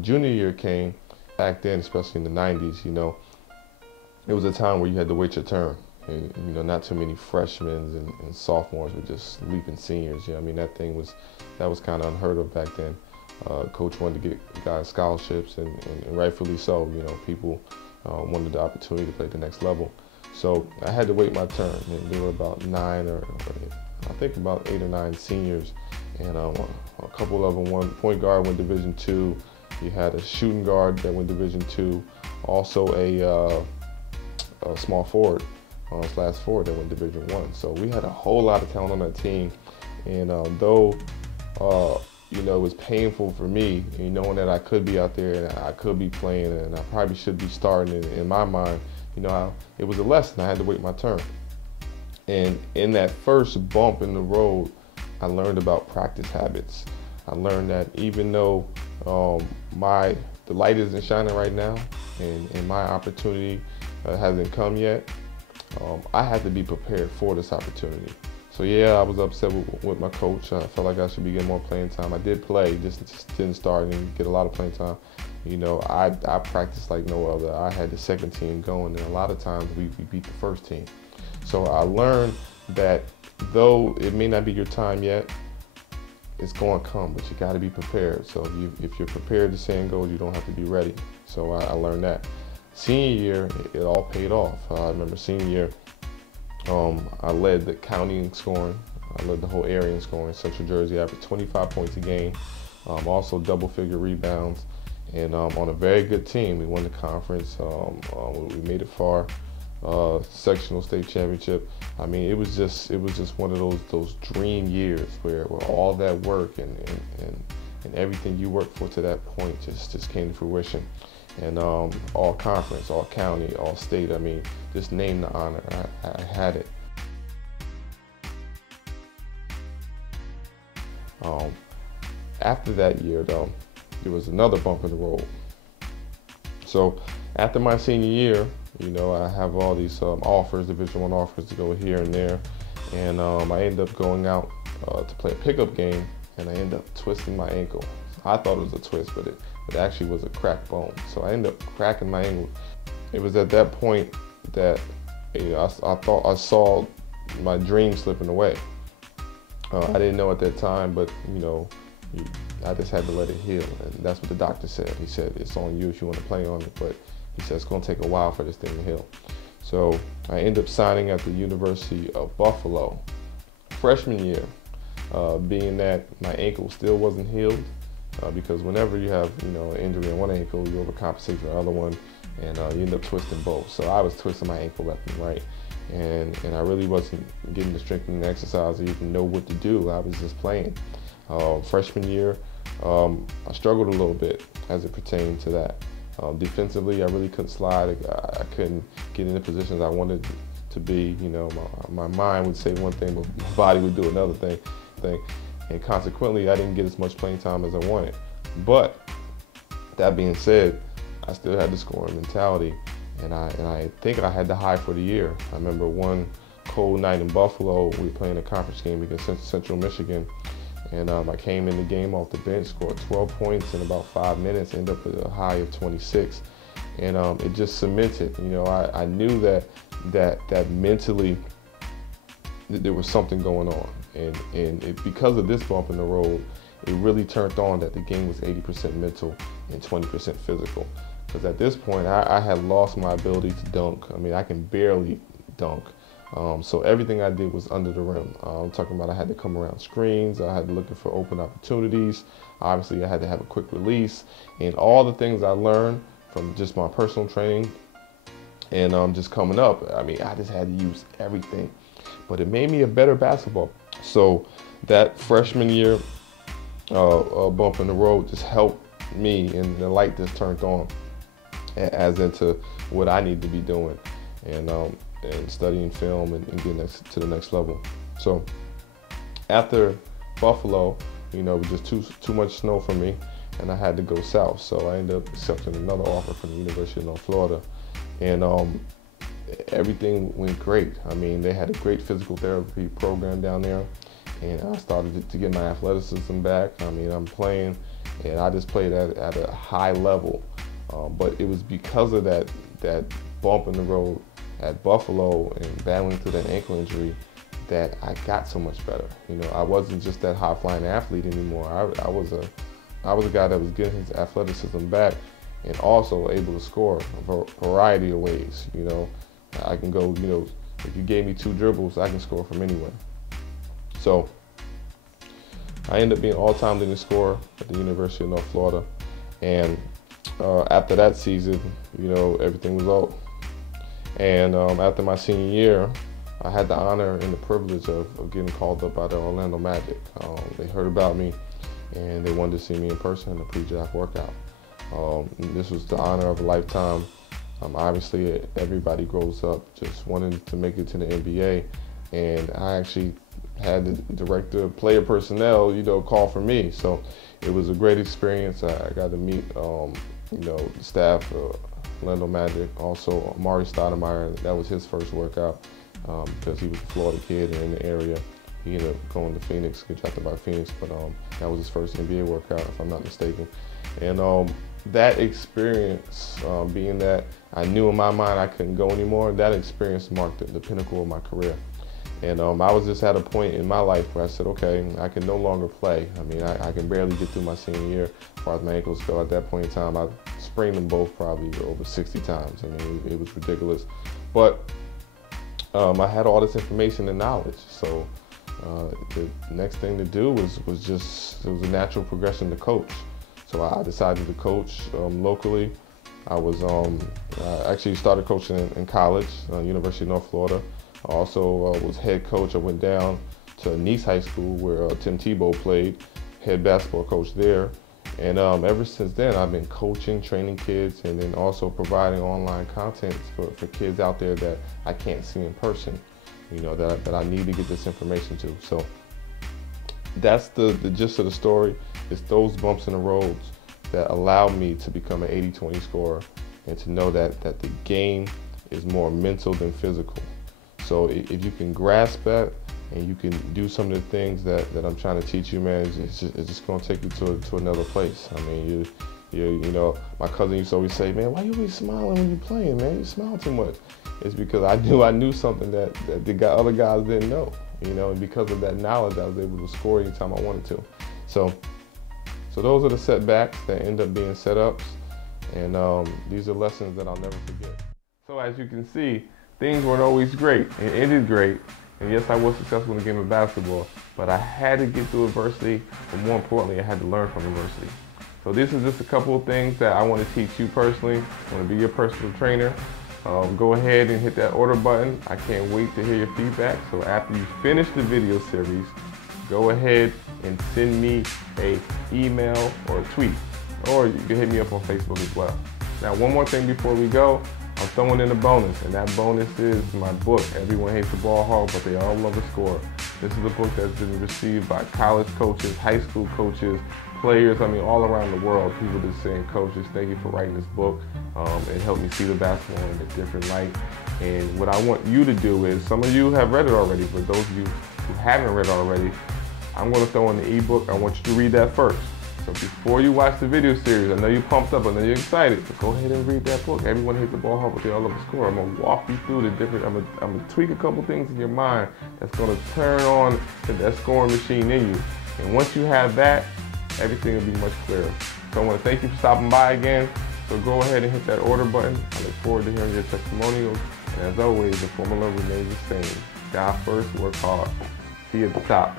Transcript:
Junior year came. Back then, especially in the 90s, it was a time where you had to wait your turn. And, not too many freshmen and sophomores were just leaping seniors. That was kind of unheard of back then. Coach wanted to get guys scholarships, and rightfully so. People wanted the opportunity to play at the next level. So I had to wait my turn. And there were about I think about 8 or 9 seniors, and a couple of them one point guard went Division II. You had a shooting guard that went Division II, also a small forward slash forward that went Division I. So we had a whole lot of talent on that team, and though it was painful for me, knowing that I could be out there and I could be playing and I probably should be starting. In my mind, it was a lesson. I had to wait my turn. And in that first bump in the road, I learned about practice habits. I learned that even though the light isn't shining right now and my opportunity hasn't come yet, I had to be prepared for this opportunity. So yeah, I was upset with my coach. I felt like I should be getting more playing time. I did play, just didn't start and get a lot of playing time. I practiced like no other. I had the second team going, and a lot of times we beat the first team. So I learned that though it may not be your time yet, it's going to come, but you got to be prepared. So if you're prepared, the saying goes, you don't have to be ready. So I learned that. Senior year, it all paid off. I remember senior year, I led the county in scoring. I led the whole area in scoring. Central Jersey averaged 25 points a game, also double-figure rebounds, and on a very good team. We won the conference. We made it far. Sectional state championship. It was just one of those dream years where all that work and everything you worked for to that point just came to fruition. And all conference, all county, all state. Just name the honor. I had it. After that year, though, there was another bump in the road. So after my senior year, I have all these offers, Division I offers to go here and there, and I ended up going out to play a pickup game, and I ended up twisting my ankle. I thought it was a twist, but it actually was a cracked bone. So I ended up cracking my ankle. It was at that point that I thought I saw my dream slipping away. I didn't know at that time, but I just had to let it heal, and that's what the doctor said. He said, it's on you if you want to play on it, but he said it's going to take a while for this thing to heal. So I ended up signing at the University of Buffalo freshman year, being that my ankle still wasn't healed, because whenever you have an injury in one ankle, you overcompensate for the other one, and you end up twisting both. So I was twisting my ankle left and right, and I really wasn't getting the strength and the exercise to even know what to do. I was just playing. Freshman year, I struggled a little bit as it pertained to that. Defensively, I really couldn't slide. I couldn't get in the positions I wanted to be. My mind would say one thing, but my body would do another thing. And consequently, I didn't get as much playing time as I wanted. But that being said, I still had the scoring mentality, and I think I had the high for the year. I remember one cold night in Buffalo, we were playing a conference game against Central Michigan, and I came in the game off the bench, scored 12 points in about 5 minutes, ended up with a high of 26. And it just cemented, I knew that mentally that there was something going on. And because of this bump in the road, it really turned on that the game was 80% mental and 20% physical. Because at this point, I had lost my ability to dunk. I can barely dunk. So everything I did was under the rim. I'm talking about I had to come around screens, I had to look for open opportunities. Obviously, I had to have a quick release, and all the things I learned from just my personal training and just coming up. I just had to use everything, but it made me a better basketball. So that freshman year bump in the road just helped me, and the light just turned on as into what I need to be doing. And studying film and getting to the next level. So after Buffalo, it was just too much snow for me, and I had to go south. So I ended up accepting another offer from the University of North Florida, and everything went great. They had a great physical therapy program down there, and I started to get my athleticism back. I'm playing and I just played at a high level. But it was because of that bump in the road at Buffalo and battling through that ankle injury that I got so much better. You know, I wasn't just that high flying athlete anymore. I was a guy that was getting his athleticism back and also able to score a variety of ways. You know, I can go, you know, if you gave me 2 dribbles, I can score from anywhere. So I ended up being all-time leading scorer at the University of North Florida. And after that season, you know, everything was over. And after my senior year, I had the honor and the privilege of getting called up by the Orlando Magic. They heard about me and they wanted to see me in person in a pre-draft workout. This was the honor of a lifetime. Obviously, everybody grows up just wanting to make it to the NBA, and I actually had the director of player personnel, you know, call for me. So it was a great experience. I got to meet, you know, the staff, Orlando Magic, also Amari Stoudemire. That was his first workout because he was a Florida kid and in the area. He ended up going to Phoenix, get drafted by Phoenix, but that was his first NBA workout, if I'm not mistaken. And that experience, being that I knew in my mind I couldn't go anymore, that experience marked the pinnacle of my career. And I was just at a point in my life where I said, okay, I can no longer play. I mean, I can barely get through my senior year as far as my ankles go. At that point in time, I sprained them both probably over 60 times. I mean, it was ridiculous. But I had all this information and knowledge. So the next thing to do was it was a natural progression to coach. So I decided to coach locally. I actually started coaching in college, University of North Florida. I also was head coach. I went down to Nice High School where Tim Tebow played, head basketball coach there. And ever since then, I've been coaching, training kids, and then also providing online content for kids out there that I can't see in person, you know, that I need to get this information to. So that's the gist of the story. It's those bumps in the roads that allowed me to become an 80-20 scorer and to know that the game is more mental than physical. So if you can grasp that and you can do some of the things that I'm trying to teach you, man, it's just going to take you to another place. I mean, you know, my cousin used to always say, man, why you always smiling when you're playing, man? You smile too much. It's because I knew something that the other guys didn't know, you know, and because of that knowledge, I was able to score anytime I wanted to. So those are the setbacks that end up being setups, and these are lessons that I'll never forget. So as you can see, things weren't always great. It ended great, and yes, I was successful in the game of basketball, but I had to get through adversity, but more importantly, I had to learn from adversity. So this is just a couple of things that I want to teach you personally. I want to be your personal trainer. Go ahead and hit that order button. I can't wait to hear your feedback. So after you finish the video series, go ahead and send me an email or a tweet, or you can hit me up on Facebook as well. Now, one more thing before we go, I'm throwing in a bonus, and that bonus is my book, Everyone Hates the Ball Hog, but They All Love a Score. This is a book that's been received by college coaches, high school coaches, players, I mean, all around the world. People just saying, coaches, thank you for writing this book. It helped me see the basketball in a different light. And what I want you to do is, some of you have read it already, but those of you who haven't read it already, I'm going to throw in the ebook. I want you to read that first. So before you watch the video series, I know you're pumped up, I know you're excited, but go ahead and read that book. Everyone Hates the Ball Hog, but They All Love a Score. I'm going to walk you through the different, I'm going to tweak a couple things in your mind that's going to turn on that scoring machine in you. And once you have that, everything will be much clearer. So I want to thank you for stopping by again. So go ahead and hit that order button. I look forward to hearing your testimonials. And as always, the formula remains the same. God first, work hard. See you at the top.